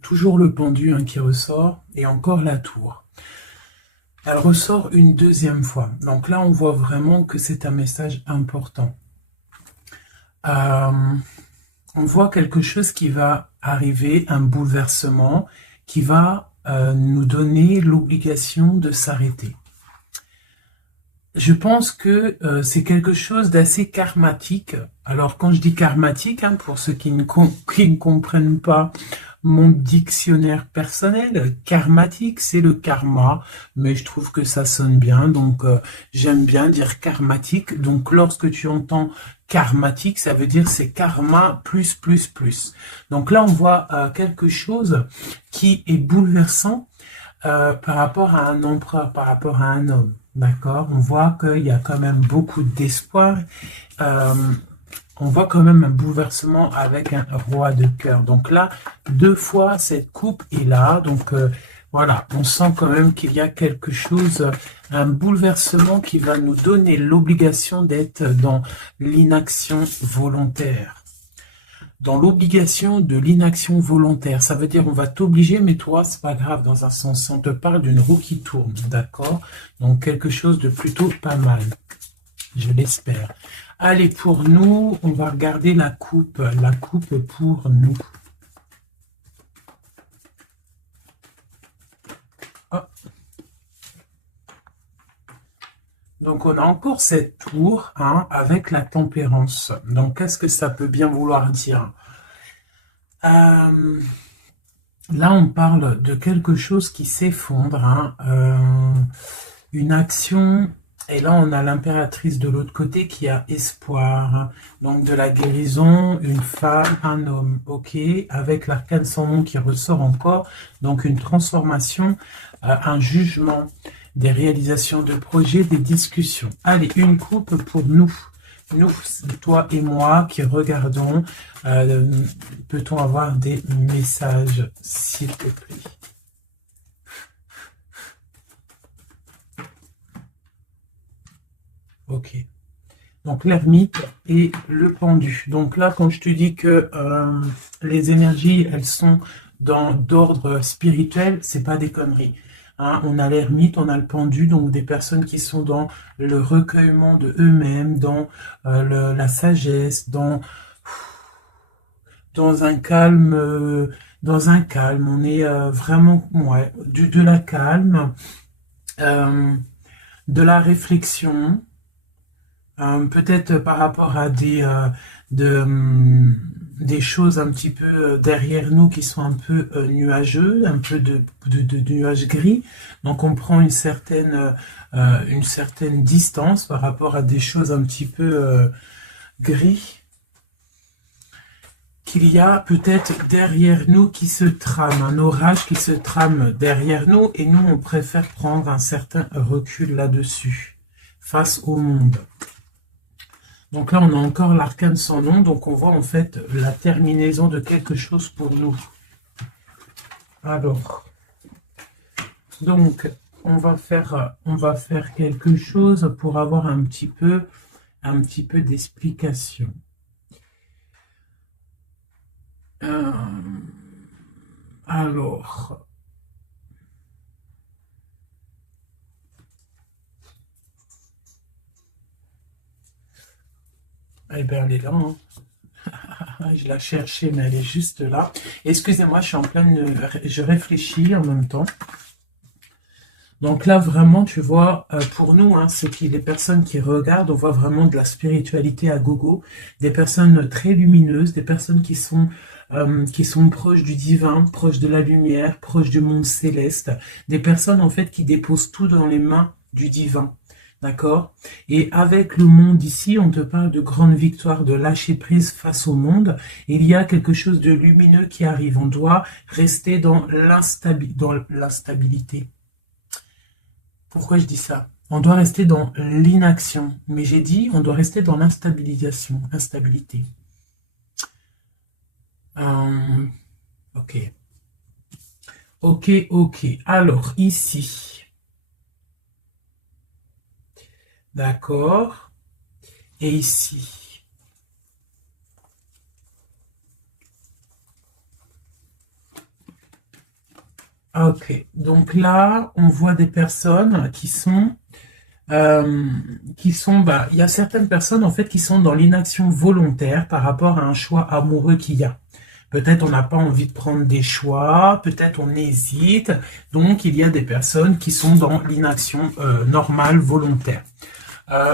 toujours le pendu qui ressort et encore la tour. Elle ressort une deuxième fois. Donc là, on voit vraiment que c'est un message important. On voit quelque chose qui va arriver, un bouleversement qui va nous donner l'obligation de s'arrêter. Je pense que c'est quelque chose d'assez karmatique. Alors quand je dis karmatique, pour ceux qui ne comprennent pas mon dictionnaire personnel, karmatique, c'est le karma, mais je trouve que ça sonne bien, donc j'aime bien dire karmatique. Donc lorsque tu entends karmatique, ça veut dire c'est karma plus plus plus. Donc là on voit quelque chose qui est bouleversant par rapport à un empereur, par rapport à un homme. D'accord, on voit qu'il y a quand même beaucoup d'espoir. On voit quand même un bouleversement avec un roi de cœur. Donc là, deux fois, cette coupe est là. Donc voilà, on sent quand même qu'il y a quelque chose, un bouleversement qui va nous donner l'obligation d'être dans l'inaction volontaire. Dans l'obligation de l'inaction volontaire. Ça veut dire on va t'obliger, mais toi, c'est pas grave dans un sens. On te parle d'une roue qui tourne, d'accord? Donc quelque chose de plutôt pas mal. Je l'espère. Allez, pour nous, on va regarder la coupe pour nous. Hop. Donc on a encore cette tour avec la tempérance. Donc qu'est-ce que ça peut bien vouloir dire? Là on parle de quelque chose qui s'effondre, une action, et là on a l'impératrice de l'autre côté qui a espoir, donc de la guérison, une femme, un homme, ok, avec l'arcane sans nom qui ressort encore, donc une transformation, un jugement, des réalisations de projets, des discussions. Allez, une coupe pour nous, toi et moi qui regardons, peut-on avoir des messages, s'il te plaît? Ok. Donc l'ermite et le pendu. Donc là, quand je te dis que les énergies, elles sont d'ordre spirituel, c'est pas des conneries. On a l'ermite, on a le pendu, donc des personnes qui sont dans le recueillement de eux-mêmes, dans la sagesse, dans un calme, On est vraiment, ouais, de la calme, de la réflexion. Peut-être par rapport à des choses un petit peu derrière nous qui sont un peu nuageux, un peu de nuages gris. Donc on prend une certaine distance par rapport à des choses un petit peu gris qu'il y a peut-être derrière nous qui se trame, un orage qui se trame derrière nous, et nous on préfère prendre un certain recul là-dessus, face au monde. Donc là, on a encore l'arcane sans nom, donc on voit en fait la terminaison de quelque chose pour nous. Alors, donc, on va faire quelque chose pour avoir un petit peu d'explication. Alors, eh bien, elle est là. Je la cherchais, mais elle est juste là. Excusez-moi, je réfléchis en même temps. Donc là, vraiment, tu vois, pour nous, les personnes qui regardent, on voit vraiment de la spiritualité à gogo, des personnes très lumineuses, des personnes qui sont proches du divin, proches de la lumière, proches du monde céleste, des personnes en fait qui déposent tout dans les mains du divin. D'accord? Et avec le monde ici, on te parle de grande victoire, de lâcher prise face au monde. Il y a quelque chose de lumineux qui arrive. On doit rester dans l'instabilité. Pourquoi je dis ça? On doit rester dans l'inaction. Mais j'ai dit, on doit rester dans l'instabilisation, instabilité. Ok. Ok. Alors, ici. D'accord. Et ici. Ok, donc là, on voit des personnes il y a certaines personnes en fait qui sont dans l'inaction volontaire par rapport à un choix amoureux qu'il y a. Peut-être on n'a pas envie de prendre des choix, peut-être on hésite, donc il y a des personnes qui sont dans l'inaction normale, volontaire.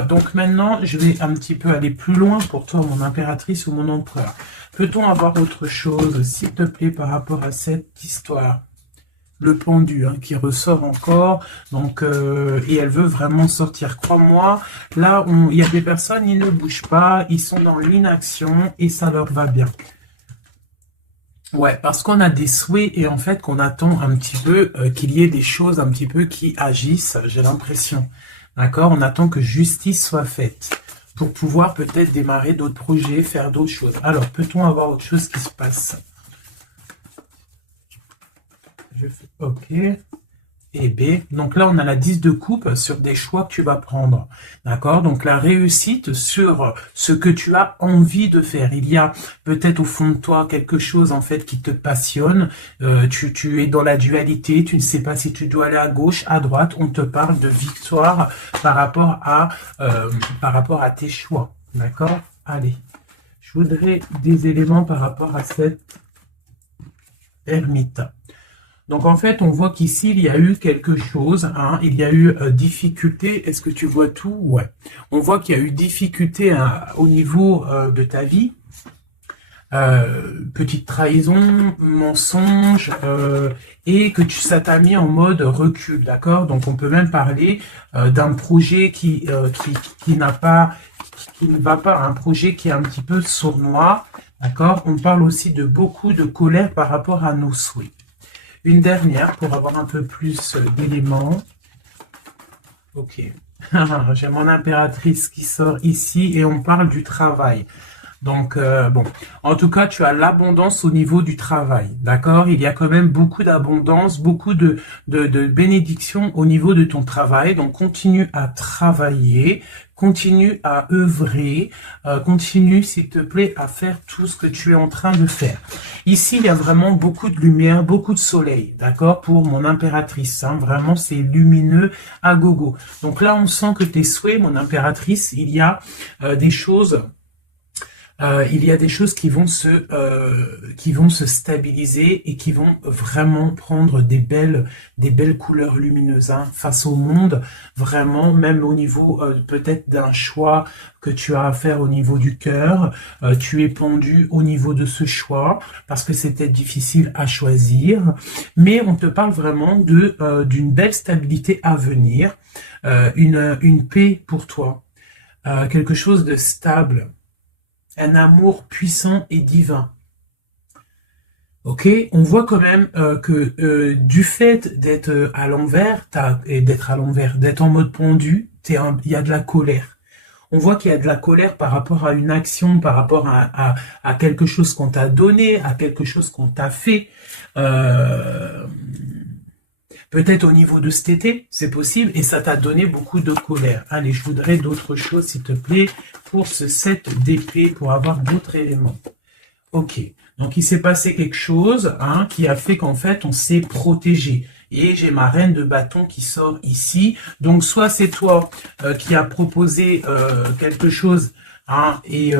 Donc maintenant, je vais un petit peu aller plus loin pour toi, mon impératrice ou mon empereur. Peut-on avoir autre chose, s'il te plaît, par rapport à cette histoire? Le pendu qui ressort encore, donc et elle veut vraiment sortir. Crois-moi, là, il y a des personnes, ils ne bougent pas, ils sont dans l'inaction et ça leur va bien. Ouais, parce qu'on a des souhaits et en fait qu'on attend un petit peu qu'il y ait des choses un petit peu qui agissent, j'ai l'impression. D'accord? On attend que justice soit faite pour pouvoir peut-être démarrer d'autres projets, faire d'autres choses. Alors, peut-on avoir autre chose qui se passe? Je fais OK. Et B. Donc là, on a la 10 de coupe sur des choix que tu vas prendre. D'accord? Donc la réussite sur ce que tu as envie de faire. Il y a peut-être au fond de toi quelque chose en fait qui te passionne. Tu es dans la dualité. Tu ne sais pas si tu dois aller à gauche, à droite. On te parle de victoire par rapport à tes choix. D'accord? Allez. Je voudrais des éléments par rapport à cette ermite. Donc en fait, on voit qu'ici, il y a eu quelque chose, il y a eu difficulté. Est-ce que tu vois tout? Ouais. On voit qu'il y a eu difficulté au niveau de ta vie. Petite trahison, mensonge, et que ça t'a mis en mode recul, d'accord? Donc on peut même parler d'un projet qui ne va pas, un projet qui est un petit peu sournois, d'accord? On parle aussi de beaucoup de colère par rapport à nos souhaits. Une dernière pour avoir un peu plus d'éléments. Ok. J'ai mon impératrice qui sort ici et on parle du travail. Donc, bon, en tout cas, tu as l'abondance au niveau du travail, d'accord? Il y a quand même beaucoup d'abondance, beaucoup de bénédictions au niveau de ton travail. Donc, continue à travailler, continue à œuvrer, continue, s'il te plaît, à faire tout ce que tu es en train de faire. Ici, il y a vraiment beaucoup de lumière, beaucoup de soleil, d'accord? Pour mon impératrice, vraiment, c'est lumineux à gogo. Donc là, on sent que tes souhaits, mon impératrice, il y a des choses... qui vont se stabiliser et qui vont vraiment prendre des belles couleurs lumineuses face au monde, vraiment, même au niveau peut-être d'un choix que tu as à faire au niveau du cœur. Tu es pendu au niveau de ce choix parce que c'était difficile à choisir, mais on te parle vraiment d'une belle stabilité à venir, une paix pour toi, quelque chose de stable. Un amour puissant et divin. Ok, on voit quand même que du fait d'être à l'envers, d'être en mode pendu, il y a de la colère. On voit qu'il y a de la colère par rapport à une action, par rapport à quelque chose qu'on t'a donné, à quelque chose qu'on t'a fait. Peut-être au niveau de cet été, c'est possible, et ça t'a donné beaucoup de colère. Allez, je voudrais d'autres choses, s'il te plaît, pour ce 7 d'épée, pour avoir d'autres éléments. Ok, donc il s'est passé quelque chose qui a fait qu'en fait, on s'est protégé. Et j'ai ma reine de bâton qui sort ici. Donc, soit c'est toi qui a proposé quelque chose, et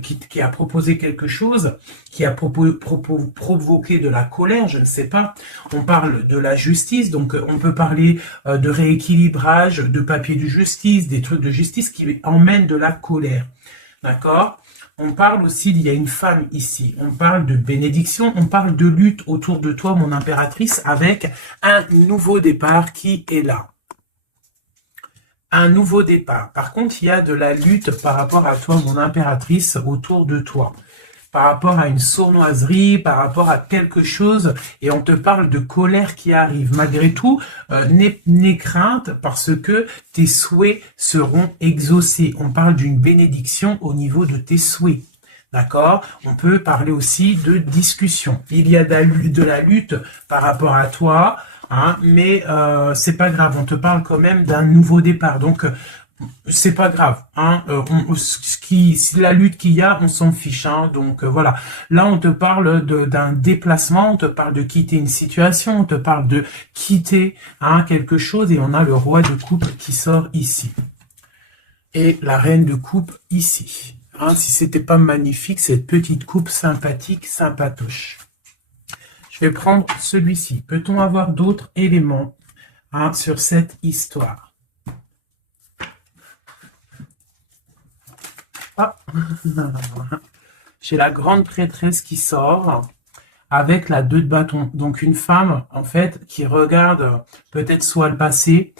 qui a proposé quelque chose, qui a provoqué de la colère, je ne sais pas. On parle de la justice, donc on peut parler de rééquilibrage, de papier de justice, des trucs de justice qui emmènent de la colère. D'accord? On parle aussi, il y a une femme ici, on parle de bénédiction, on parle de lutte autour de toi, mon impératrice, avec un nouveau départ qui est là. Un nouveau départ. Par contre, il y a de la lutte par rapport à toi, mon impératrice, autour de toi. Par rapport à une sournoiserie, par rapport à quelque chose, et on te parle de colère qui arrive. Malgré tout, n'aie crainte parce que tes souhaits seront exaucés. On parle d'une bénédiction au niveau de tes souhaits. D'accord? On peut parler aussi de discussion. Il y a de la lutte par rapport à toi, mais c'est pas grave, on te parle quand même d'un nouveau départ. Donc, c'est pas grave, hein. La lutte qu'il y a, on s'en fiche, hein. Donc voilà. Là, on te parle d'un déplacement, on te parle de quitter une situation, on te parle de quitter, hein, quelque chose, et on a le roi de coupe qui sort ici et la reine de coupe ici. Hein, si c'était pas magnifique, cette petite coupe sympathique, sympatoche. Je vais prendre celui-ci. Peut-on avoir d'autres éléments, hein, sur cette histoire? Ah. J'ai la grande prêtresse qui sort avec la 2 de bâton. Donc une femme, en fait, qui regarde peut-être soit le passé.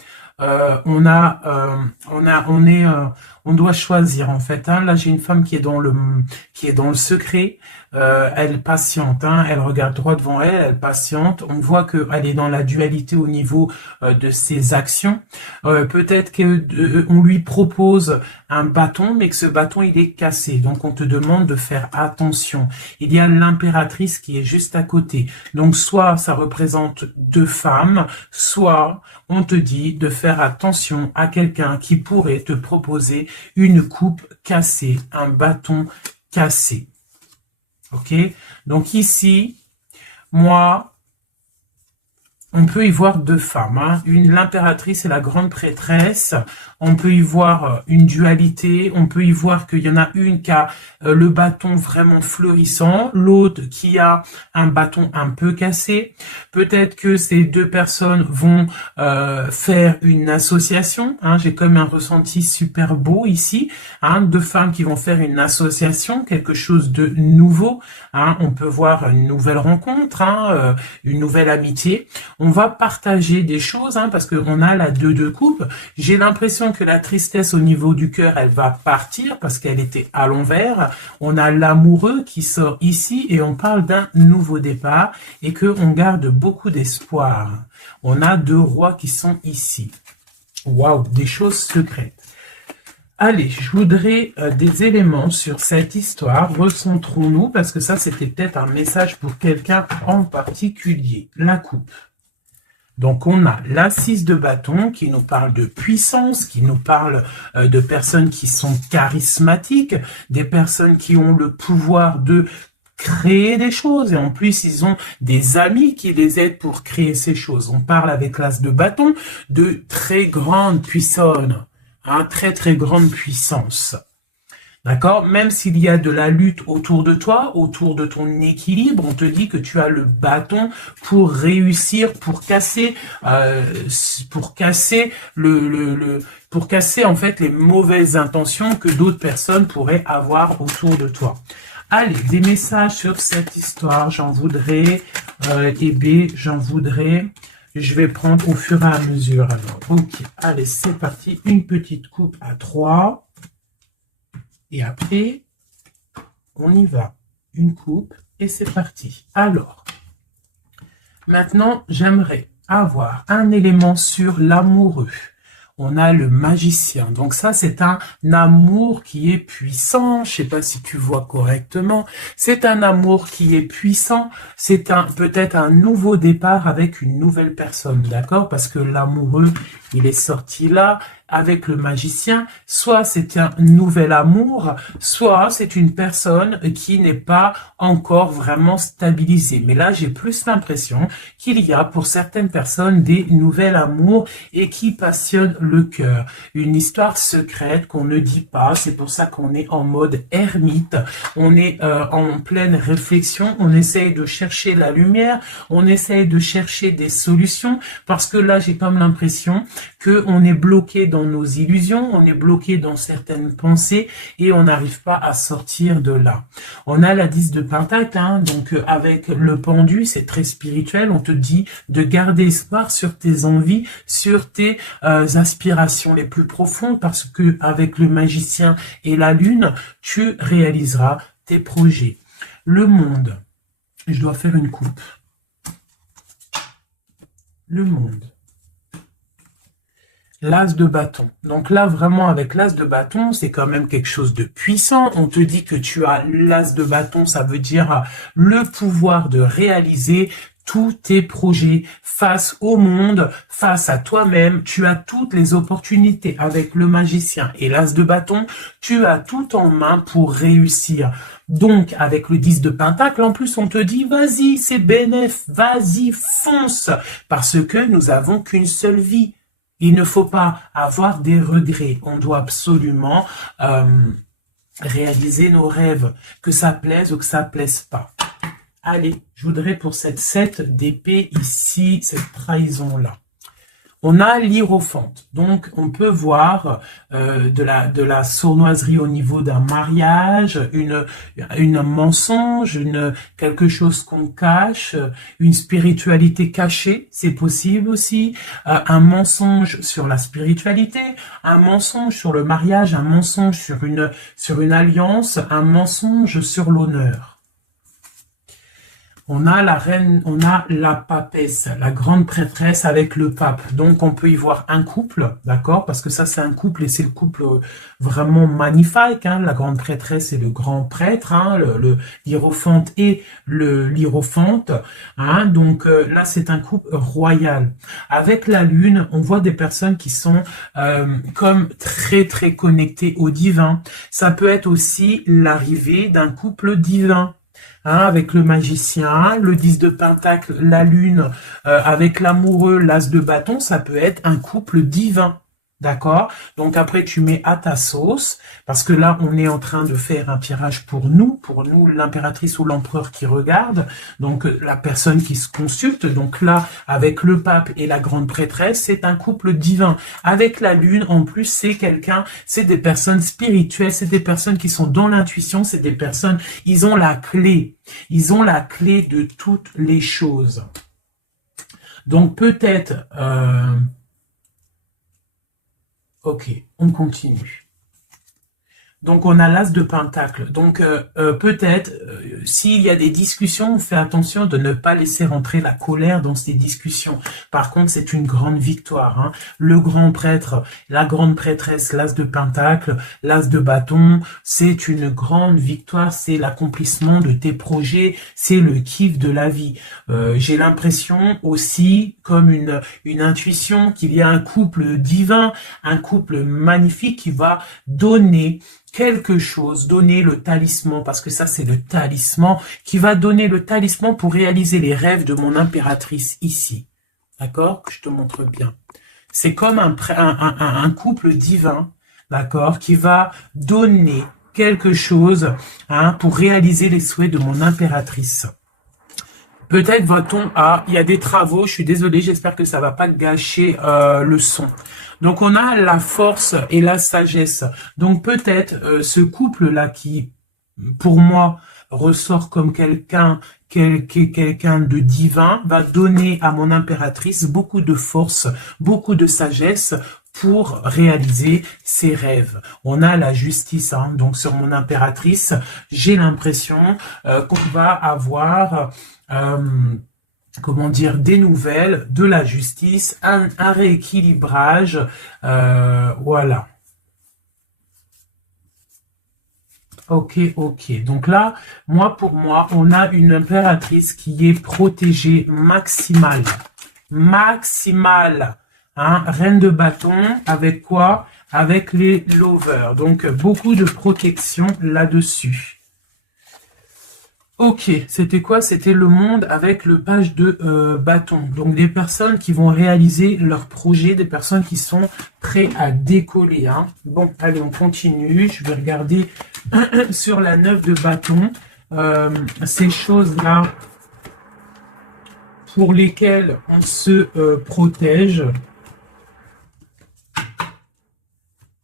On doit choisir, en fait, hein. Là, j'ai une femme qui est dans le secret. Elle patiente, hein. Elle regarde droit devant elle, elle patiente. On voit qu'elle est dans la dualité au niveau de ses actions. Peut-être que on lui propose un bâton, mais que ce bâton il est cassé. Donc on te demande de faire attention. Il y a l'impératrice qui est juste à côté. Donc soit ça représente 2 femmes, soit on te dit de faire attention à quelqu'un qui pourrait te proposer une coupe cassée, un bâton cassé. Ok? Donc ici, moi, on peut y voir 2 femmes, hein. L'impératrice et la grande prêtresse. On peut y voir une dualité. On peut y voir qu'il y en a une qui a le bâton vraiment fleurissant, l'autre qui a un bâton un peu cassé. Peut-être que ces 2 personnes vont faire une association, hein. J'ai comme un ressenti super beau ici, hein. 2 femmes qui vont faire une association, quelque chose de nouveau, hein. On peut voir une nouvelle rencontre, hein, une nouvelle amitié. On va partager des choses, hein, parce qu'on a la 2 de coupe. J'ai l'impression que la tristesse au niveau du cœur, elle va partir parce qu'elle était à l'envers. On a l'amoureux qui sort ici et on parle d'un nouveau départ et qu'on garde beaucoup d'espoir. On a 2 rois qui sont ici. Waouh, des choses secrètes. Allez, je voudrais des éléments sur cette histoire. Recentrons-nous parce que ça, c'était peut-être un message pour quelqu'un en particulier. La coupe. Donc on a la 6 de bâton qui nous parle de puissance, qui nous parle de personnes qui sont charismatiques, des personnes qui ont le pouvoir de créer des choses et en plus ils ont des amis qui les aident pour créer ces choses. On parle avec l'as de bâton de très grande puissance, hein, très grande puissance. D'accord? Même s'il y a de la lutte autour de toi, autour de ton équilibre, on te dit que tu as le bâton pour réussir, pour casser pour casser en fait les mauvaises intentions que d'autres personnes pourraient avoir autour de toi. Allez, des messages sur cette histoire, j'en voudrais, j'en voudrais. Je vais prendre au fur et à mesure. Alors, ok, allez, c'est parti. Une petite coupe à 3. Et après, on y va. Une coupe et c'est parti. Alors, maintenant, j'aimerais avoir un élément sur l'amoureux. On a le magicien. Donc ça, c'est un amour qui est puissant. Je sais pas si tu vois correctement. C'est un amour qui est puissant. C'est peut-être un nouveau départ avec une nouvelle personne. D'accord? Parce que l'amoureux, il est sorti là. Avec le magicien, soit c'est un nouvel amour, soit c'est une personne qui n'est pas encore vraiment stabilisée. Mais là, j'ai plus l'impression qu'il y a pour certaines personnes des nouvelles amours et qui passionnent le cœur. Une histoire secrète qu'on ne dit pas, c'est pour ça qu'on est en mode ermite, on est en pleine réflexion, on essaye de chercher la lumière, on essaye de chercher des solutions, parce que là, j'ai comme l'impression qu'on est bloqué dans nos illusions, on est bloqué dans certaines pensées et on n'arrive pas à sortir de là. On a la 10 de Pentacle, hein, donc avec le pendu, c'est très spirituel, on te dit de garder espoir sur tes envies, sur tes aspirations les plus profondes, parce que avec le magicien et la lune, tu réaliseras tes projets. Le monde, je dois faire une coupe. Le monde. L'as de bâton. Donc là, vraiment, avec l'as de bâton, c'est quand même quelque chose de puissant. On te dit que tu as l'as de bâton, ça veut dire le pouvoir de réaliser tous tes projets, face au monde, face à toi-même. Tu as toutes les opportunités avec le magicien et l'as de bâton. Tu as tout en main pour réussir. Donc, avec le 10 de pentacle, en plus, on te dit, vas-y, c'est bénéf, vas-y, fonce, parce que nous avons qu'une seule vie. Il ne faut pas avoir des regrets. On doit absolument réaliser nos rêves, que ça plaise ou que ça plaise pas. Allez, je voudrais pour cette 7 d'épée ici, cette trahison-là. On a l'hiérophante, donc on peut voir de la sournoiserie au niveau d'un mariage, une mensonge, quelque chose qu'on cache, une spiritualité cachée, c'est possible aussi, un mensonge sur la spiritualité, un mensonge sur le mariage, un mensonge sur une alliance, un mensonge sur l'honneur. On a la reine, on a la papesse, la grande prêtresse avec le pape. Donc, on peut y voir un couple, d'accord? Parce que ça, c'est un couple et c'est le couple vraiment magnifique. Hein? La grande prêtresse et le grand prêtre, hein? le hiérophante et l'hiérophante. Hein? Donc, là, c'est un couple royal. Avec la lune, on voit des personnes qui sont comme très, très connectées au divin. Ça peut être aussi l'arrivée d'un couple divin. Hein, avec le magicien, le 10 de pentacle, la lune, avec l'amoureux, l'as de bâton, ça peut être un couple divin. D'accord? Donc après, tu mets à ta sauce, parce que là, on est en train de faire un tirage pour nous l'impératrice ou l'empereur qui regarde, donc la personne qui se consulte. Donc là, avec le pape et la grande prêtresse, c'est un couple divin. Avec la lune, en plus, c'est des personnes spirituelles, c'est des personnes qui sont dans l'intuition, c'est des personnes, ils ont la clé de toutes les choses. Donc peut-être... Ok, on continue. Donc, on a l'as de pentacle. Donc, peut-être, s'il y a des discussions, on fait attention de ne pas laisser rentrer la colère dans ces discussions. Par contre, c'est une grande victoire. Hein. Le grand prêtre, la grande prêtresse, l'as de pentacle, l'as de bâton, c'est une grande victoire. C'est l'accomplissement de tes projets. C'est le kiff de la vie. J'ai l'impression aussi, comme une intuition, qu'il y a un couple divin, un couple magnifique qui va donner quelque chose, donner le talisman, parce que ça c'est le talisman, qui va donner le talisman pour réaliser les rêves de mon impératrice ici. D'accord? Que je te montre bien. C'est comme un couple divin, d'accord, qui va donner quelque chose pour réaliser les souhaits de mon impératrice. Peut-être va-t-on il y a des travaux, je suis désolé, j'espère que ça va pas gâcher le son. Donc, on a la force et la sagesse. Donc, peut-être ce couple-là qui, pour moi, ressort comme quelqu'un de divin, va donner à mon impératrice beaucoup de force, beaucoup de sagesse pour réaliser ses rêves. On a la justice, hein. Donc sur mon impératrice, j'ai l'impression qu'on va avoir... comment dire, des nouvelles, de la justice, un rééquilibrage, voilà. Ok. Donc là, pour moi, on a une impératrice qui est protégée maximale. Hein, reine de bâton, avec quoi? Avec les lovers. Donc, beaucoup de protection là-dessus. Ok, c'était quoi? C'était le monde avec le page de bâton. Donc des personnes qui vont réaliser leur projet, des personnes qui sont prêtes à décoller. Hein. Bon, allez, on continue. Je vais regarder sur la 9 de bâton. Ces choses-là pour lesquelles on se protège.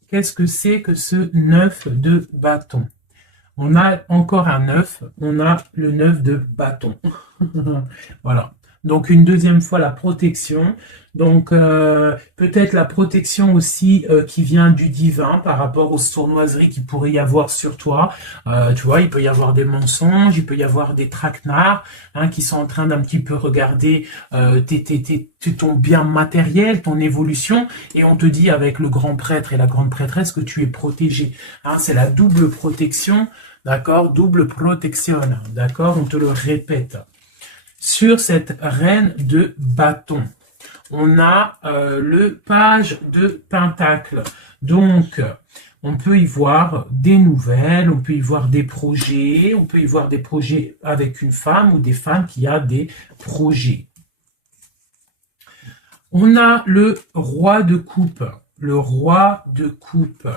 Qu'est-ce que c'est que ce 9 de bâton? On a encore un 9, on a le 9 de bâton. Voilà. Donc, une deuxième fois, la protection. Donc, peut-être la protection aussi qui vient du divin par rapport aux sournoiseries qu'il pourrait y avoir sur toi. Tu vois, il peut y avoir des mensonges, il peut y avoir des traquenards qui sont en train d'un petit peu regarder ton bien matériel, ton évolution. Et on te dit avec le grand prêtre et la grande prêtresse que tu es protégé. C'est la double protection, d'accord? Double protection, d'accord? On te le répète. sur cette reine de bâton. On a le page de pentacle. Donc, on peut y voir des nouvelles, on peut y voir des projets, on peut y voir des projets avec une femme ou des femmes qui a des projets. On a le roi de coupe. Le roi de coupe.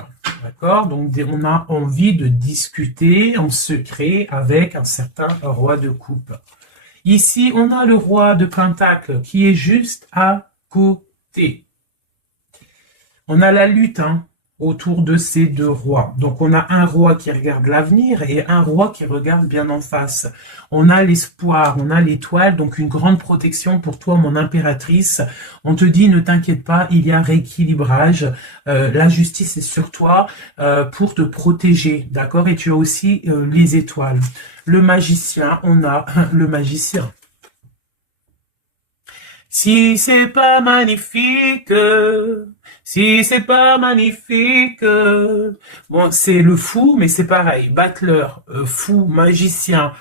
D'accord? Donc, on a envie de discuter en secret avec un certain roi de coupe. Ici, on a le roi de pentacle qui est juste à côté. On a la lutte autour de ces deux rois. Donc, on a un roi qui regarde l'avenir et un roi qui regarde bien en face. On a l'espoir, on a l'étoile, donc une grande protection pour toi, mon impératrice. On te dit, ne t'inquiète pas, il y a rééquilibrage. La justice est sur toi pour te protéger, d'accord? Et tu as aussi les étoiles. Le magicien, on a le magicien. Si c'est pas magnifique, si c'est pas magnifique. Bon, c'est le fou, mais c'est pareil. Battleur, fou, magicien,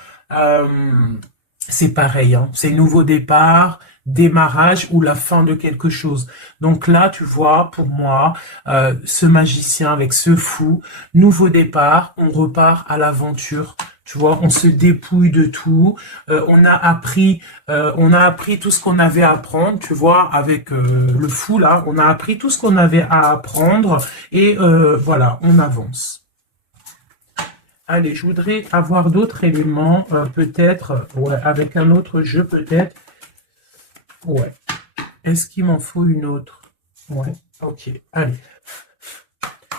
c'est pareil. C'est nouveau départ, démarrage ou la fin de quelque chose. Donc là, tu vois, pour moi, ce magicien avec ce fou, nouveau départ, on repart à l'aventure. Tu vois, on se dépouille de tout. On a appris tout ce qu'on avait à apprendre. Tu vois, avec le fou là, on a appris tout ce qu'on avait à apprendre et voilà, on avance. Allez, je voudrais avoir d'autres éléments, peut-être, ouais, avec un autre jeu, peut-être. Ouais. Est-ce qu'il m'en faut une autre? Ouais. Ok. Allez.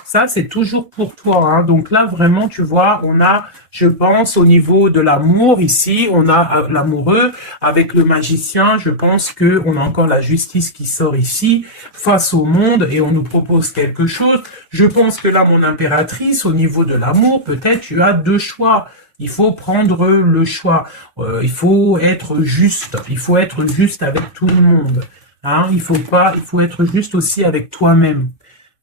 Ça, c'est toujours pour toi. Donc là, vraiment, tu vois, on a, je pense, au niveau de l'amour, ici, on a l'amoureux avec le magicien. Je pense qu'on a encore la justice qui sort ici, face au monde, et on nous propose quelque chose. Je pense que là, mon impératrice, au niveau de l'amour, peut-être tu as deux choix. Il faut prendre le choix. Il faut être juste. Il faut être juste avec tout le monde. Il faut être juste aussi avec toi-même.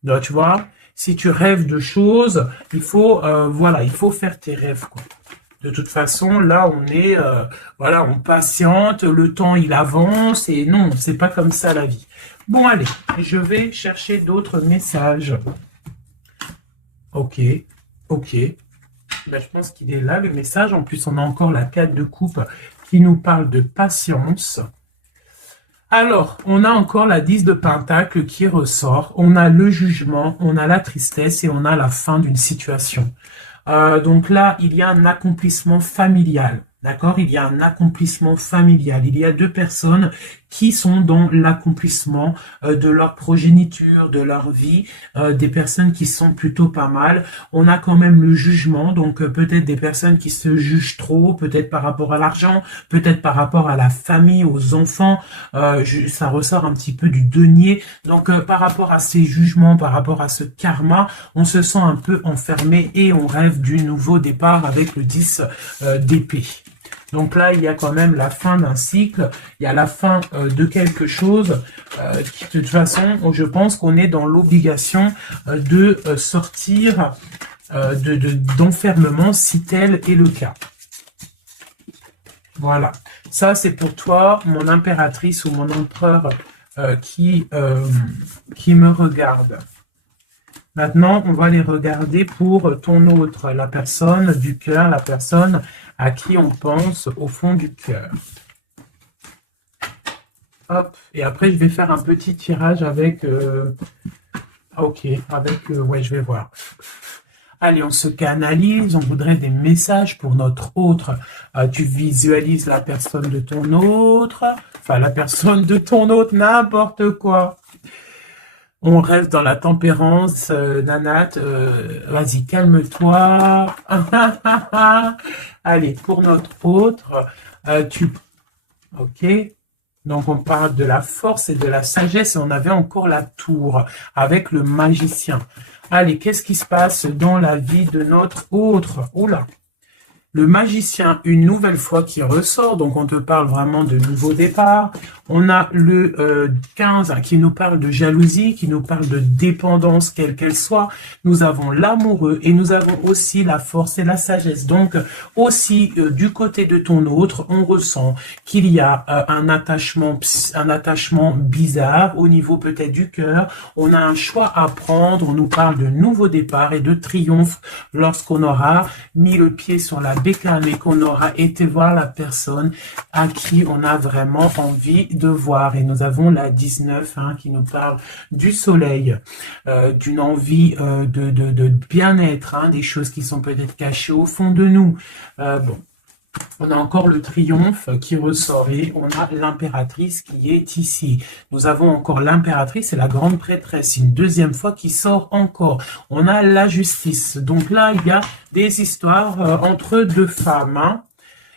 Donc, tu vois, si tu rêves de choses, il faut, voilà, il faut faire tes rêves, quoi. De toute façon, là, on est, voilà, on patiente, le temps, il avance, et non, c'est pas comme ça la vie. Bon, allez, je vais chercher d'autres messages. Ok, ok. Ben, je pense qu'il est là, le message. En plus, on a encore la 4 de coupe qui nous parle de patience. Alors, on a encore la 10 de pentacle qui ressort. On a le jugement, on a la tristesse et on a la fin d'une situation. Donc là, il y a un accomplissement familial. D'accord? Il y a un accomplissement familial. Il y a deux personnes qui sont dans l'accomplissement de leur progéniture, de leur vie, des personnes qui sont plutôt pas mal. On a quand même le jugement, donc peut-être des personnes qui se jugent trop, peut-être par rapport à l'argent, peut-être par rapport à la famille, aux enfants. Ça ressort un petit peu du denier. Donc par rapport à ces jugements, par rapport à ce karma, on se sent un peu enfermé et on rêve du nouveau départ avec le 10 d'épée. Donc là, il y a quand même la fin d'un cycle, il y a la fin de quelque chose qui, de toute façon, je pense qu'on est dans l'obligation de sortir d'enfermement si tel est le cas. Voilà. Ça, c'est pour toi, mon impératrice ou mon empereur qui me regarde. Maintenant, on va les regarder pour ton autre, la personne du cœur, la personne à qui on pense au fond du cœur. Hop, et après je vais faire un petit tirage avec... ok, avec... ouais, je vais voir. Allez, on se canalise, on voudrait des messages pour notre autre. Tu visualises la personne de ton autre, enfin la personne de ton autre, n'importe quoi. On reste dans la tempérance, Nanat. Vas-y, calme-toi. Allez, pour notre autre, ok. Donc, on parle de la force et de la sagesse. Et on avait encore la tour avec le magicien. Allez, qu'est-ce qui se passe dans la vie de notre autre? Oula. Le magicien, une nouvelle fois qui ressort, donc on te parle vraiment de nouveau départ. On a le 15 qui nous parle de jalousie, qui nous parle de dépendance, quelle qu'elle soit. Nous avons l'amoureux et nous avons aussi la force et la sagesse. Donc aussi du côté de ton autre, on ressent qu'il y a un attachement bizarre au niveau peut-être du cœur. On a un choix à prendre. On nous parle de nouveau départ et de triomphe lorsqu'on aura mis le pied sur la bécane et qu'on aura été voir la personne à qui on a vraiment envie de voir. Et nous avons la 19 qui nous parle du soleil, d'une envie de bien-être, des choses qui sont peut-être cachées au fond de nous. Bon. On a encore le triomphe qui ressort et on a l'impératrice qui est ici. Nous avons encore l'impératrice et la grande prêtresse, une deuxième fois qui sort encore. On a la justice. Donc là, il y a des histoires entre deux femmes.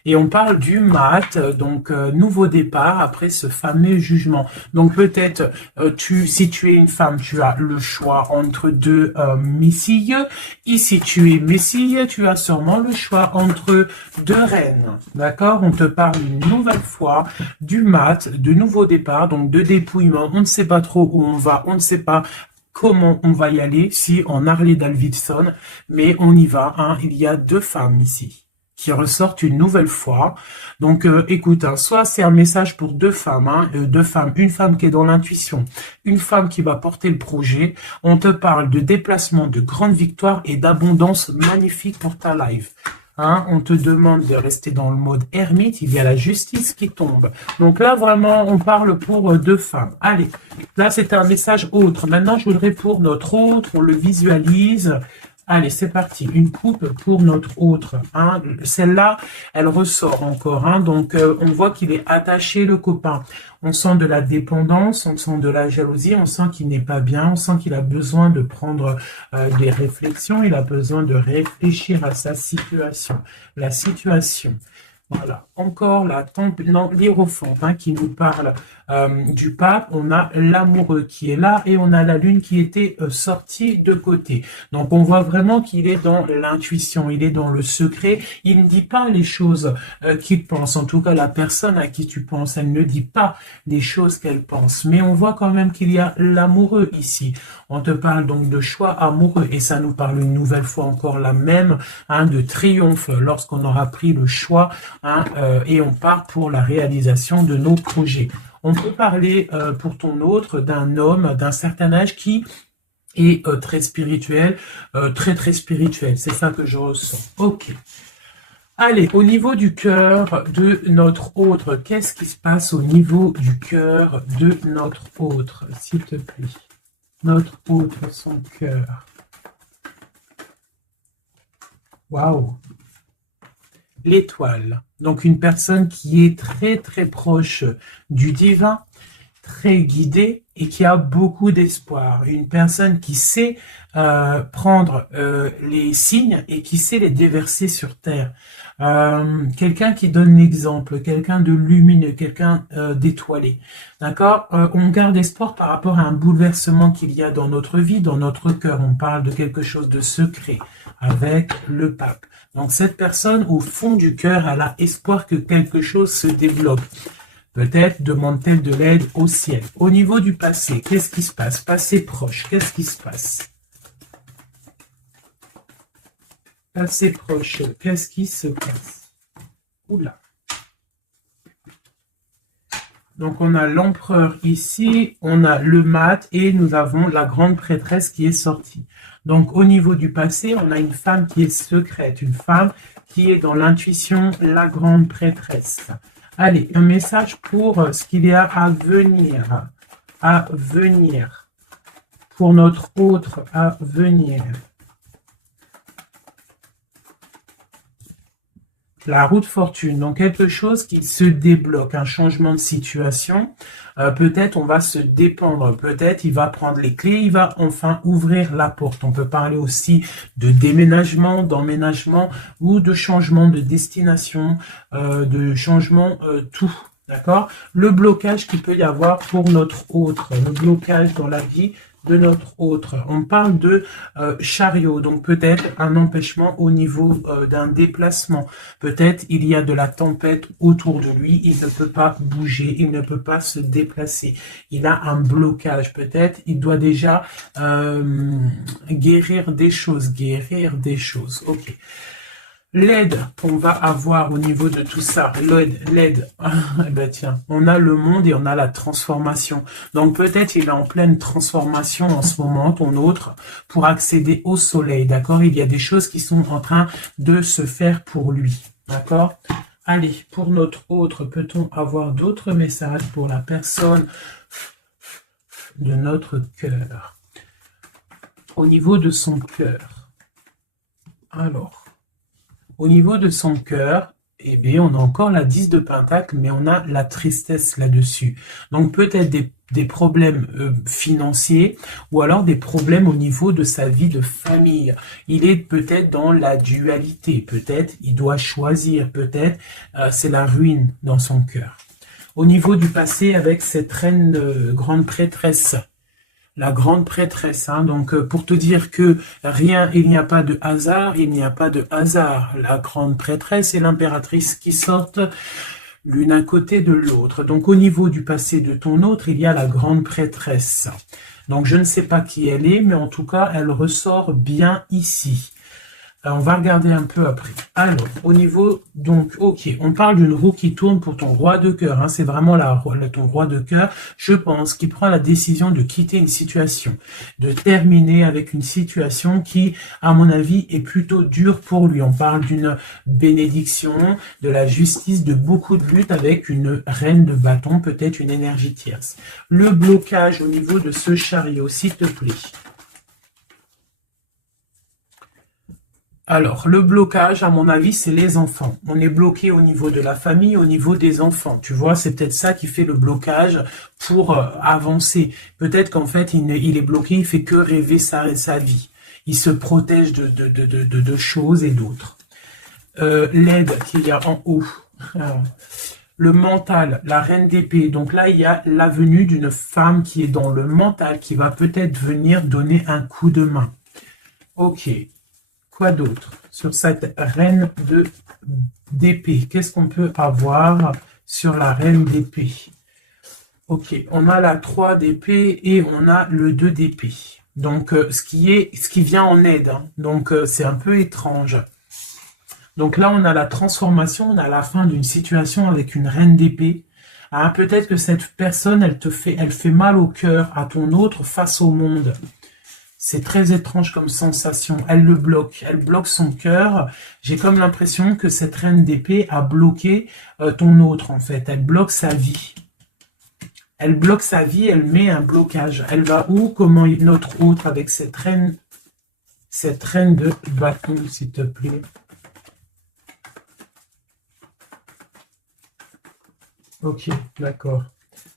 Et on parle du mat, donc nouveau départ après ce fameux jugement. Donc peut-être, si tu es une femme, tu as le choix entre deux messieurs. Et si tu es messie, tu as sûrement le choix entre deux reines. D'accord? On te parle une nouvelle fois du mat, de nouveau départ, donc de dépouillement. On ne sait pas trop où on va, on ne sait pas comment on va y aller, si en Harley-Davidson, mais on y va. Il y a deux femmes ici qui ressortent une nouvelle fois. Donc, écoute, soit c'est un message pour deux femmes, une femme qui est dans l'intuition, une femme qui va porter le projet. On te parle de déplacement, de grande victoire et d'abondance magnifique pour ta life. On te demande de rester dans le mode ermite, il y a la justice qui tombe. Donc là, vraiment, on parle pour deux femmes. Allez, là, c'est un message autre. Maintenant, je voudrais pour notre autre, on le visualise. Allez, c'est parti. Une coupe pour notre autre. Celle-là, elle ressort encore. Donc, on voit qu'il est attaché, le copain. On sent de la dépendance, on sent de la jalousie, on sent qu'il n'est pas bien, on sent qu'il a besoin de prendre des réflexions, il a besoin de réfléchir à sa situation. La situation. Voilà, encore la l'hiérophante qui nous parle du pape. On a l'amoureux qui est là et on a la lune qui était sortie de côté. Donc on voit vraiment qu'il est dans l'intuition, il est dans le secret. Il ne dit pas les choses qu'il pense. En tout cas, la personne à qui tu penses, elle ne dit pas les choses qu'elle pense. Mais on voit quand même qu'il y a l'amoureux ici. On te parle donc de choix amoureux et ça nous parle une nouvelle fois encore la même de triomphe lorsqu'on aura pris le choix et on part pour la réalisation de nos projets. On peut parler pour ton autre d'un homme d'un certain âge qui est très spirituel, très spirituel. C'est ça que je ressens. Ok. Allez, au niveau du cœur de notre autre, qu'est-ce qui se passe au niveau du cœur de notre autre, s'il te plaît? Notre autre, son cœur. Waouh! L'étoile. Donc une personne qui est très proche du divin, très guidée et qui a beaucoup d'espoir. Une personne qui sait prendre les signes et qui sait les déverser sur terre. Quelqu'un qui donne l'exemple, quelqu'un de lumineux, quelqu'un d'étoilé. D'accord? On garde espoir par rapport à un bouleversement qu'il y a dans notre vie, dans notre cœur. On parle de quelque chose de secret avec le pape. Donc cette personne, au fond du cœur, elle a espoir que quelque chose se développe. Peut-être demande-t-elle de l'aide au ciel. Au niveau du passé, qu'est-ce qui se passe? Passé proche, qu'est-ce qui se passe? Passé proche, qu'est-ce qui se passe? Oula. Donc on a l'empereur ici, on a le mat et nous avons la grande prêtresse qui est sortie. Donc au niveau du passé, on a une femme qui est secrète, une femme qui est dans l'intuition, la grande prêtresse. Allez, un message pour ce qu'il y a à venir, pour notre autre à venir. La roue de fortune, donc quelque chose qui se débloque, un changement de situation. Peut-être on va se dépendre, peut-être il va prendre les clés, il va enfin ouvrir la porte. On peut parler aussi de déménagement, d'emménagement ou de changement de destination, de changement tout. D'accord? Le blocage qu'il peut y avoir pour notre autre, le blocage dans la vie de notre autre. On parle de chariot, donc peut-être un empêchement au niveau d'un déplacement. Peut-être il y a de la tempête autour de lui, il ne peut pas bouger, il ne peut pas se déplacer. Il a un blocage, peut-être il doit déjà guérir des choses, ok. L'aide qu'on va avoir au niveau de tout ça, l'aide, eh ben tiens, on a le monde et on a la transformation. Donc peut-être il est en pleine transformation en ce moment, ton autre, pour accéder au soleil, d'accord? Il y a des choses qui sont en train de se faire pour lui, d'accord? Allez, pour notre autre, peut-on avoir d'autres messages pour la personne de notre cœur? Au niveau de son cœur, alors... Au niveau de son cœur, eh bien, on a encore la 10 de Pentacle, mais on a la tristesse là-dessus. Donc peut-être des problèmes financiers ou alors des problèmes au niveau de sa vie de famille. Il est peut-être dans la dualité, peut-être il doit choisir, peut-être c'est la ruine dans son cœur. Au niveau du passé avec cette reine grande prêtresse, la grande prêtresse, hein, donc pour te dire que rien, il n'y a pas de hasard, il n'y a pas de hasard. La grande prêtresse et l'impératrice qui sortent l'une à côté de l'autre. Donc au niveau du passé de ton autre, il y a la grande prêtresse. Donc je ne sais pas qui elle est, mais en tout cas, elle ressort bien ici. On va regarder un peu après. Alors, au niveau, donc, ok, on parle d'une roue qui tourne pour ton roi de cœur. Hein, c'est vraiment ton roi de cœur, je pense, qui prend la décision de quitter une situation, de terminer avec une situation qui, à mon avis, est plutôt dure pour lui. On parle d'une bénédiction, de la justice, de beaucoup de lutte avec une reine de bâton, peut-être une énergie tierce. Le blocage au niveau de ce chariot, s'il te plaît. Alors, le blocage, à mon avis, c'est les enfants. On est bloqué au niveau de la famille, au niveau des enfants. Tu vois, c'est peut-être ça qui fait le blocage pour avancer. Peut-être qu'en fait, il est bloqué, il fait que rêver sa vie. Il se protège de choses et d'autres. L'aide qu'il y a en haut. Le mental, la reine d'épée. Donc là, il y a la venue d'une femme qui est dans le mental, qui va peut-être venir donner un coup de main. Ok. Quoi d'autre sur cette reine d'épée? Qu'est-ce qu'on peut avoir sur la reine d'épée? Ok, on a la 3 d'épée et on a le 2 d'épée. Donc, ce qui vient en aide. Hein. Donc, c'est un peu étrange. Donc là, on a la transformation, on a la fin d'une situation avec une reine d'épée. Ah, peut-être que cette personne, elle fait mal au cœur à ton autre face au monde. C'est très étrange comme sensation. Elle le bloque. Elle bloque son cœur. J'ai comme l'impression que cette reine d'épée a bloqué ton autre, en fait. Elle bloque sa vie. Elle bloque sa vie, elle met un blocage. Elle va où? Comment notre autre avec cette reine de bâton, s'il te plaît? Ok, d'accord.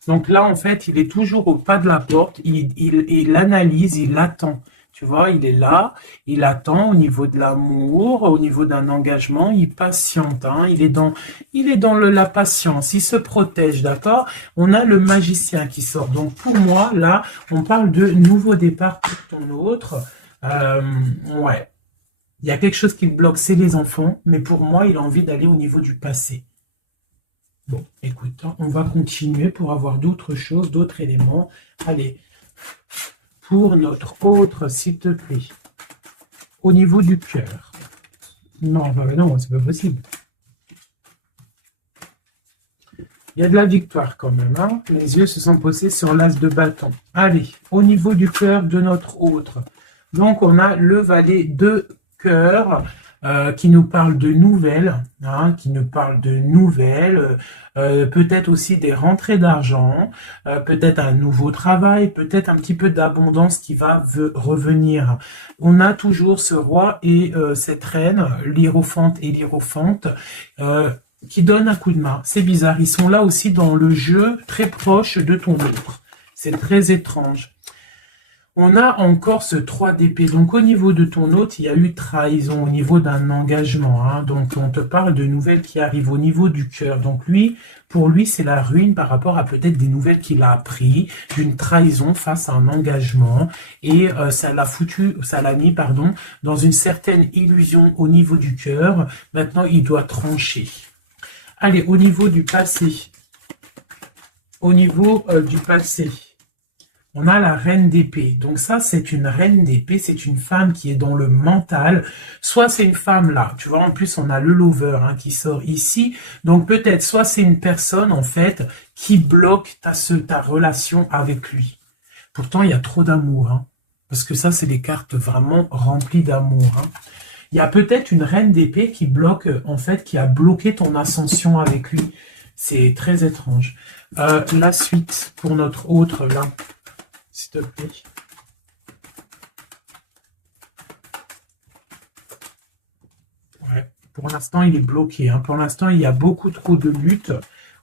Donc là, en fait, il est toujours au pas de la porte, il analyse, il attend. Tu vois, il est là, il attend au niveau de l'amour, au niveau d'un engagement, il patiente. Hein, il est dans la patience, il se protège, d'accord? On a le magicien qui sort. Donc pour moi, là, on parle de nouveau départ pour ton autre. Ouais, il y a quelque chose qui le bloque, c'est les enfants. Mais pour moi, il a envie d'aller au niveau du passé. Bon, écoute, on va continuer pour avoir d'autres choses, d'autres éléments. Allez, pour notre autre, s'il te plaît, au niveau du cœur. Non, non, c'est pas possible. Il y a de la victoire quand même. Hein. Les yeux se sont posés sur l'as de bâton. Allez, au niveau du cœur de notre autre. Donc, on a le valet de cœur. Qui nous parle de nouvelles, hein, peut-être aussi des rentrées d'argent, peut-être un nouveau travail, peut-être un petit peu d'abondance qui va revenir. On a toujours ce roi et cette reine, l'hiérophante et l'hiérophante, qui donnent un coup de main. C'est bizarre, ils sont là aussi dans le jeu très proche de ton autre. C'est très étrange. On a encore ce 3 d'épée. Donc, au niveau de ton hôte, il y a eu trahison au niveau d'un engagement. Hein. Donc, on te parle de nouvelles qui arrivent au niveau du cœur. Donc, lui, pour lui, c'est la ruine par rapport à peut-être des nouvelles qu'il a appris, d'une trahison face à un engagement. Et ça l'a mis, pardon, dans une certaine illusion au niveau du cœur. Maintenant, il doit trancher. Allez, au niveau du passé. Au niveau du passé. On a la reine d'épée. Donc ça, c'est une reine d'épée. C'est une femme qui est dans le mental. Soit c'est une femme là. Tu vois, en plus, on a le lover hein, qui sort ici. Donc peut-être, soit c'est une personne, en fait, qui bloque ta relation avec lui. Pourtant, il y a trop d'amour. Hein, parce que ça, c'est des cartes vraiment remplies d'amour. Hein. Il y a peut-être une reine d'épée qui bloque, en fait, qui a bloqué ton ascension avec lui. C'est très étrange. La suite pour notre autre là. S'il te plaît. Ouais. Pour l'instant, il est bloqué. Hein. Pour l'instant, il y a beaucoup trop de luttes.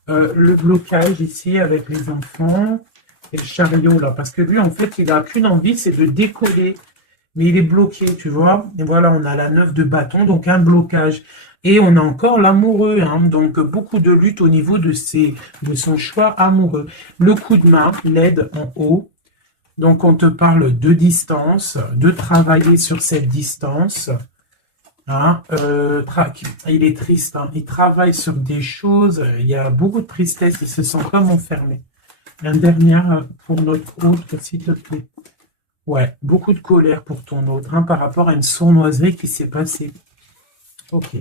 Le blocage ici avec les enfants et le chariot là. Parce que lui, en fait, il n'a qu'une envie, c'est de décoller. Mais il est bloqué, tu vois. Et voilà, on a la 9 de bâton, donc un blocage. Et on a encore l'amoureux, hein, donc beaucoup de lutte au niveau de son choix amoureux. Le coup de main, l'aide en haut. Donc, on te parle de distance, de travailler sur cette distance. Hein, il est triste, hein, il travaille sur des choses, il y a beaucoup de tristesse, il se sent comme enfermé. Un dernier pour notre autre, s'il te plaît. Ouais, beaucoup de colère pour ton autre, hein, par rapport à une sournoiserie qui s'est passée. Ok.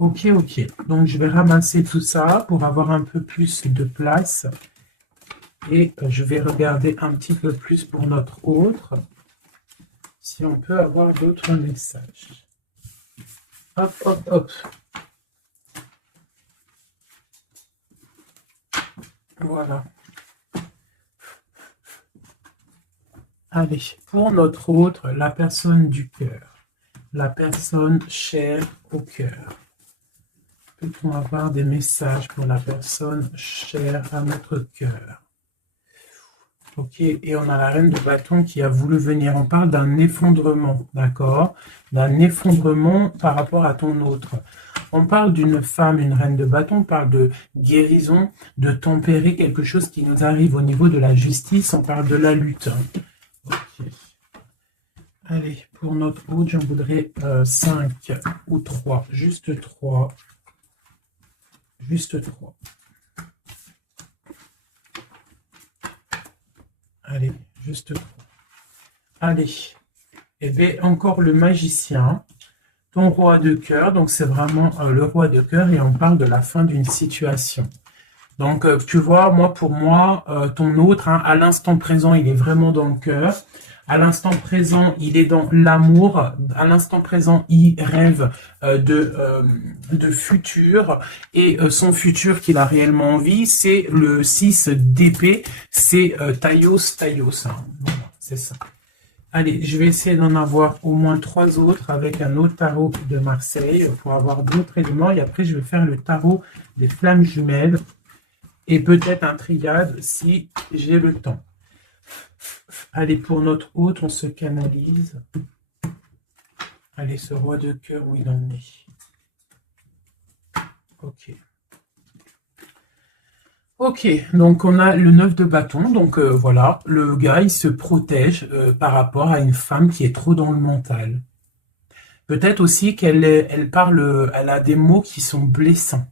Ok. Donc, je vais ramasser tout ça pour avoir un peu plus de place. Et je vais regarder un petit peu plus pour notre autre, si on peut avoir d'autres messages. Hop. Voilà. Allez, pour notre autre, la personne du cœur. La personne chère au cœur. Peut-on avoir des messages pour la personne chère à notre cœur? Ok, et on a la reine de bâton qui a voulu venir. On parle d'un effondrement, d'accord? D'un effondrement par rapport à ton autre. On parle d'une femme, une reine de bâton, on parle de guérison, de tempérer quelque chose qui nous arrive au niveau de la justice. On parle de la lutte. Ok. Allez, pour notre autre, j'en voudrais 5 ou 3. Juste 3. Juste 3. Allez, juste 3. Allez. Et bien, encore le magicien. Ton roi de cœur. Donc, c'est vraiment le roi de cœur et on parle de la fin d'une situation. Donc, tu vois, pour moi, ton autre, hein, à l'instant présent, il est vraiment dans le cœur. À l'instant présent, il est dans l'amour. À l'instant présent, il rêve de futur. Et son futur qu'il a réellement envie, c'est le 6 d'épée. C'est Taïos. Hein. Voilà, c'est ça. Allez, je vais essayer d'en avoir au moins 3 autres avec un autre tarot de Marseille pour avoir d'autres éléments. Et après, je vais faire le tarot des flammes jumelles. Et peut-être un triade si j'ai le temps. Allez, pour notre autre, on se canalise. Allez, ce roi de cœur, où il en est. Ok. Ok, donc on a le 9 de bâton. Donc voilà, le gars, il se protège par rapport à une femme qui est trop dans le mental. Peut-être aussi qu'elle elle a des mots qui sont blessants.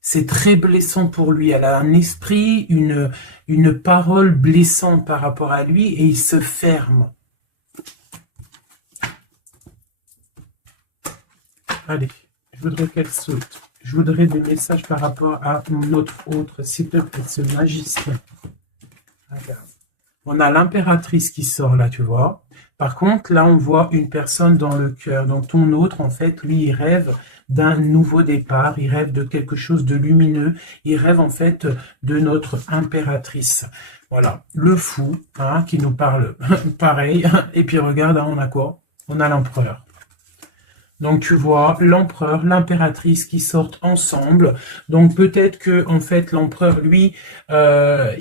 C'est très blessant pour lui. Elle a un esprit, une parole blessante par rapport à lui et il se ferme. Allez, je voudrais qu'elle saute. Je voudrais des messages par rapport à notre autre, s'il te plaît, ce magicien. Regarde. On a l'impératrice qui sort là, tu vois. Par contre, là, on voit une personne dans le cœur. Donc, ton autre, en fait, lui, il rêve d'un nouveau départ. Il rêve de quelque chose de lumineux. Il rêve, en fait, de notre impératrice. Voilà. Le fou, hein, qui nous parle pareil. Et puis, regarde, hein, on a quoi? On a l'empereur. Donc tu vois l'empereur, l'impératrice qui sortent ensemble. Donc peut-être que en fait l'empereur lui, toi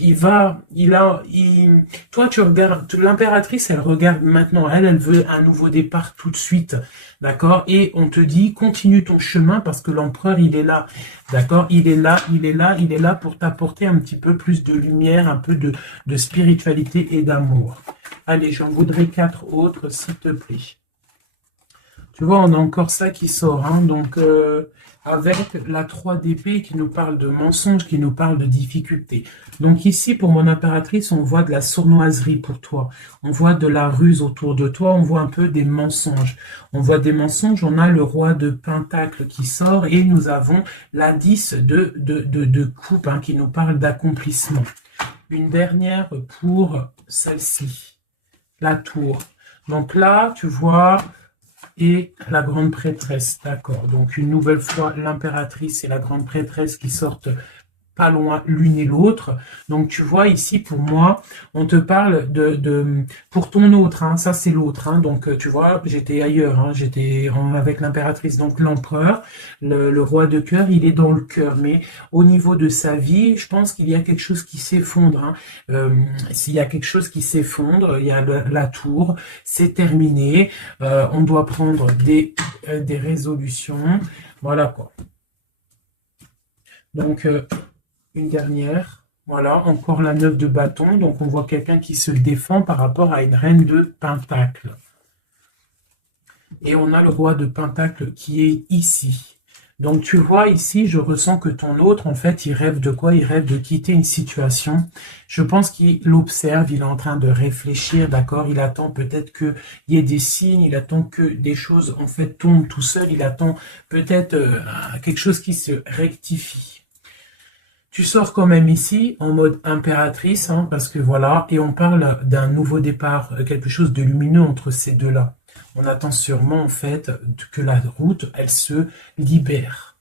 tu regardes l'impératrice, elle regarde maintenant, elle veut un nouveau départ tout de suite, d'accord. Et on te dit continue ton chemin parce que l'empereur il est là, d'accord. Il est là pour t'apporter un petit peu plus de lumière, un peu de spiritualité et d'amour. Allez, j'en voudrais 4 autres s'il te plaît. Tu vois, on a encore ça qui sort, hein, donc avec la 3 d'épée qui nous parle de mensonges, qui nous parle de difficultés. Donc ici, pour mon impératrice, on voit de la sournoiserie pour toi. On voit de la ruse autour de toi, on voit un peu des mensonges. On voit des mensonges, on a le roi de Pentacle qui sort et nous avons la 10 de coupe hein, qui nous parle d'accomplissement. Une dernière pour celle-ci, la tour. Donc là, tu vois... et la grande prêtresse, d'accord. Donc une nouvelle fois, l'impératrice et la grande prêtresse qui sortent pas loin l'une et l'autre. Donc tu vois ici pour moi, on te parle pour ton autre, hein, ça c'est l'autre. Hein, donc tu vois, j'étais ailleurs, hein, avec l'impératrice, donc l'empereur, le roi de cœur, il est dans le cœur. Mais au niveau de sa vie, je pense qu'il y a quelque chose qui s'effondre. Hein. S'il y a quelque chose qui s'effondre, il y a la tour, c'est terminé. On doit prendre des résolutions. Voilà quoi. Donc une dernière, voilà, encore la 9 de bâton, donc on voit quelqu'un qui se défend par rapport à une reine de pentacle. Et on a le roi de pentacle qui est ici. Donc tu vois ici, je ressens que ton autre, en fait, il rêve de quoi? Il rêve de quitter une situation. Je pense qu'il observe, il est en train de réfléchir, d'accord? Il attend peut-être qu'il y ait des signes, il attend que des choses, en fait, tombent tout seul. Il attend peut-être quelque chose qui se rectifie. Tu sors quand même ici en mode impératrice, hein, parce que voilà, et on parle d'un nouveau départ, quelque chose de lumineux entre ces deux-là. On attend sûrement en fait que la route, elle se libère.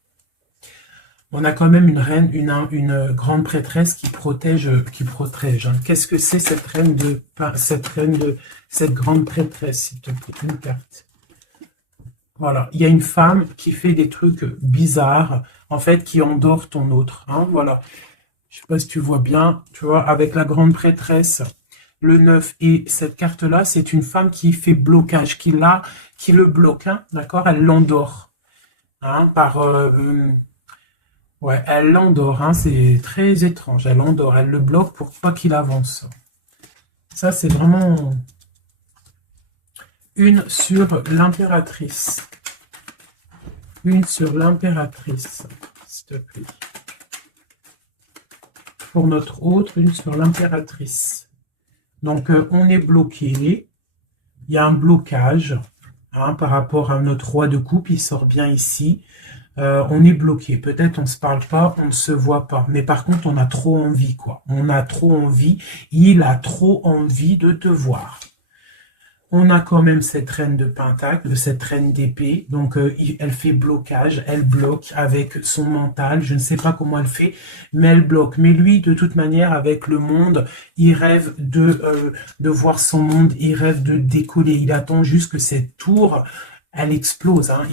On a quand même une reine, une grande prêtresse qui protège. Hein. Qu'est-ce que c'est cette cette grande prêtresse, s'il te plaît, une carte. Voilà, il y a une femme qui fait des trucs bizarres, en fait, qui endort ton autre. Hein, voilà. Je sais pas si tu vois bien, tu vois, avec la grande prêtresse, le 9 et cette carte-là, c'est une femme qui fait blocage, qui le bloque, hein, d'accord. Elle l'endort. Hein, ouais, elle l'endort, hein, c'est très étrange. Elle l'endort, elle le bloque pour pas qu'il avance. Ça, c'est vraiment... Une sur l'impératrice. Une sur l'impératrice, s'il te plaît. Pour notre autre, une sur l'impératrice. Donc, on est bloqué. Il y a un blocage hein, par rapport à notre roi de coupe. Il sort bien ici. On est bloqué. Peut-être on ne se parle pas, on ne se voit pas. Mais par contre, on a trop envie, quoi. On a trop envie. Il a trop envie de te voir. On a quand même cette reine de pentacle, cette reine d'épée. Donc, elle fait blocage, elle bloque avec son mental. Je ne sais pas comment elle fait, mais elle bloque. Mais lui, de toute manière, avec le monde, il rêve de voir son monde, il rêve de décoller. Il attend juste que cette tour, elle explose. Hein.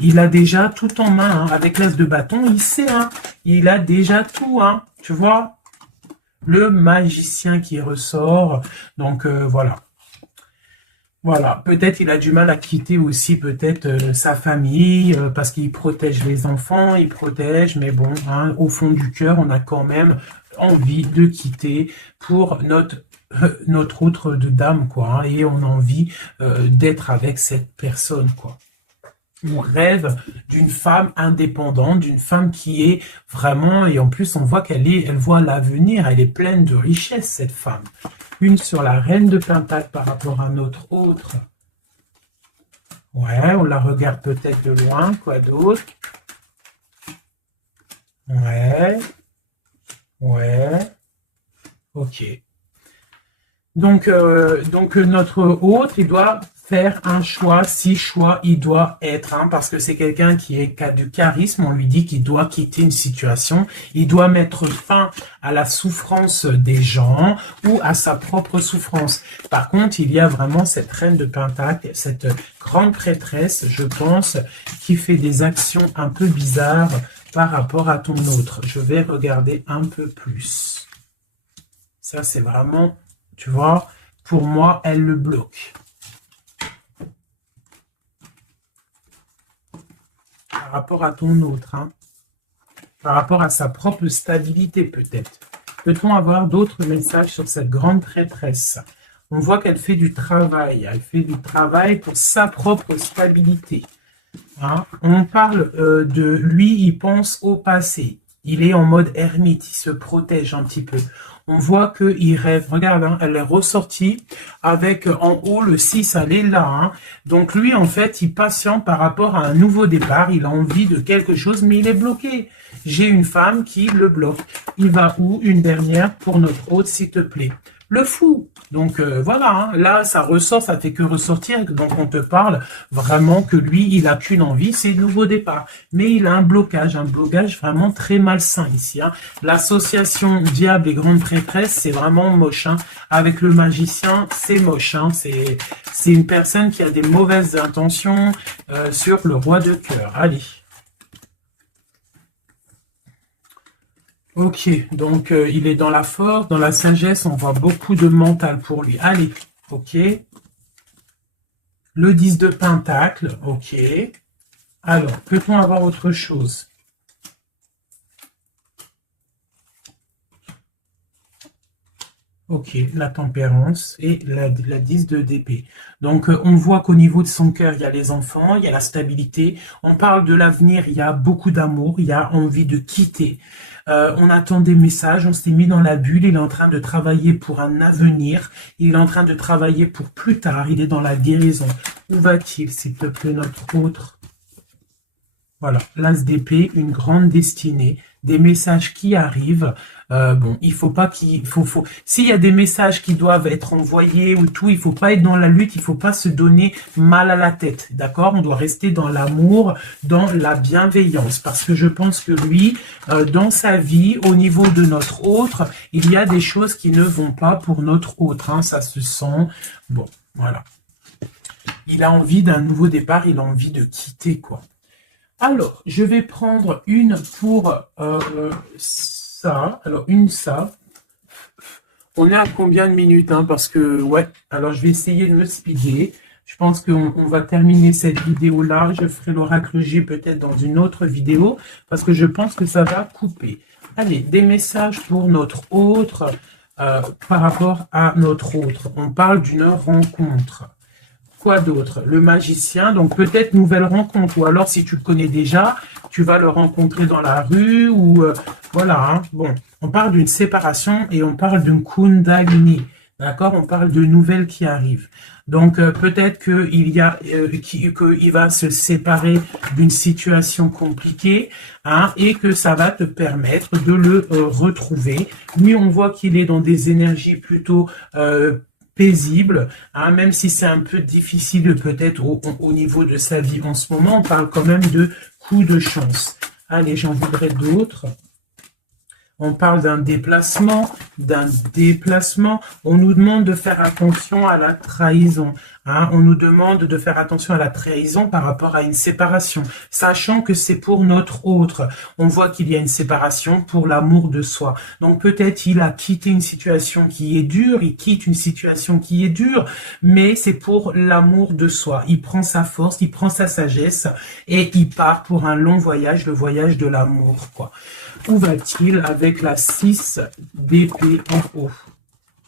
Il a déjà tout en main. Hein. Avec l'as de bâton, il sait. Hein. Il a déjà tout. Hein. Tu vois? Le magicien qui ressort. Donc, voilà. Voilà, peut-être il a du mal à quitter aussi peut-être sa famille parce qu'il protège les enfants, il protège, mais bon, hein, au fond du cœur, on a quand même envie de quitter pour notre autre de dame, quoi, hein, et on a envie d'être avec cette personne, quoi. On rêve d'une femme indépendante, d'une femme qui est vraiment, et en plus on voit elle voit l'avenir, elle est pleine de richesse, cette femme. Une sur la reine de pentacle par rapport à notre autre. Ouais, on la regarde peut-être de loin, quoi d'autre? Ouais, ouais, ok. Donc notre autre, il doit faire un choix, si choix il doit être, hein, parce que c'est quelqu'un qui a du charisme, on lui dit qu'il doit quitter une situation, il doit mettre fin à la souffrance des gens ou à sa propre souffrance. Par contre, il y a vraiment cette reine de Pentacle, cette grande prêtresse, je pense, qui fait des actions un peu bizarres par rapport à ton autre. Je vais regarder un peu plus. Ça, c'est vraiment, tu vois, pour moi, elle le bloque. Par rapport à ton autre, hein. Par rapport à sa propre stabilité peut-être. Peut-on avoir d'autres messages sur cette grande prêtresse? On voit qu'elle fait du travail. Elle fait du travail pour sa propre stabilité. Hein? On parle de lui, il pense au passé. Il est en mode ermite, il se protège un petit peu. On voit qu'il rêve. Regarde, hein, elle est ressortie avec en haut le 6, elle est là. Hein. Donc lui, en fait, il patiente par rapport à un nouveau départ. Il a envie de quelque chose, mais il est bloqué. J'ai une femme qui le bloque. Il va où? Une dernière pour notre hôte, s'il te plaît. Le fou. Donc voilà, hein, là ça ressort, ça fait que ressortir. Donc on te parle vraiment que lui, il a qu'une envie, c'est le nouveau départ. Mais il a un blocage vraiment très malsain ici. Hein. L'association diable et grande prêtresse, c'est vraiment moche. Hein. Avec le magicien, c'est moche. Hein. C'est une personne qui a des mauvaises intentions sur le roi de cœur. Allez. Ok, donc il est dans la force, dans la sagesse, on voit beaucoup de mental pour lui. Allez, ok. Le 10 de Pentacle, ok. Alors, peut-on avoir autre chose? Ok, la tempérance et la 10 de d'épée. Donc, on voit qu'au niveau de son cœur, il y a les enfants, il y a la stabilité. On parle de l'avenir, il y a beaucoup d'amour, il y a envie de quitter. On attend des messages, on s'est mis dans la bulle, il est en train de travailler pour un avenir, il est en train de travailler pour plus tard, il est dans la guérison. Où va-t-il, s'il te plaît, notre autre? Voilà, l'as d'épée, une grande destinée, des messages qui arrivent. Bon, il faut pas qu'il faut. S'il y a des messages qui doivent être envoyés ou tout, il faut pas être dans la lutte, il faut pas se donner mal à la tête, d'accord? On doit rester dans l'amour, dans la bienveillance, parce que je pense que lui, dans sa vie, au niveau de notre autre, il y a des choses qui ne vont pas pour notre autre, hein, ça se sent. Bon, voilà. Il a envie d'un nouveau départ, il a envie de quitter, quoi. Alors, je vais prendre une pour ça. Alors, ça. On est à combien de minutes, hein, parce que, ouais, alors je vais essayer de me speeder. Je pense qu'on va terminer cette vidéo-là. Je ferai l'oracle J peut-être dans une autre vidéo, parce que je pense que ça va couper. Allez, des messages pour notre autre, par rapport à notre autre. On parle d'une rencontre. Quoi d'autre? Le magicien, donc peut-être nouvelle rencontre, ou alors si tu le connais déjà, tu vas le rencontrer dans la rue, ou voilà, hein. Bon, on parle d'une séparation et on parle d'une kundalini, d'accord? On parle de nouvelles qui arrivent. Donc peut-être qu'il va se séparer d'une situation compliquée, hein, et que ça va te permettre de le retrouver. Lui, on voit qu'il est dans des énergies plutôt paisible, hein, même si c'est un peu difficile peut-être au niveau de sa vie en ce moment, on parle quand même de coup de chance. Allez, j'en voudrais d'autres. On parle d'un déplacement, On nous demande de faire attention à la trahison. Hein. On nous demande de faire attention à la trahison par rapport à une séparation, sachant que c'est pour notre autre. On voit qu'il y a une séparation pour l'amour de soi. Donc peut-être il a quitté une situation qui est dure, il quitte une situation qui est dure, mais c'est pour l'amour de soi. Il prend sa force, il prend sa sagesse et il part pour un long voyage, le voyage de l'amour, quoi. Où va-t-il avec la 6 d'épée en haut?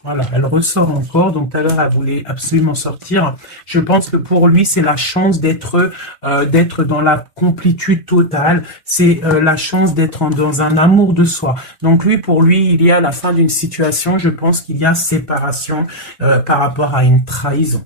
Voilà, elle ressort encore. Donc tout à l'heure, elle voulait absolument sortir. Je pense que pour lui, c'est la chance d'être dans la complétude totale. C'est la chance d'être dans un amour de soi. Donc lui, pour lui, il y a la fin d'une situation. Je pense qu'il y a séparation par rapport à une trahison.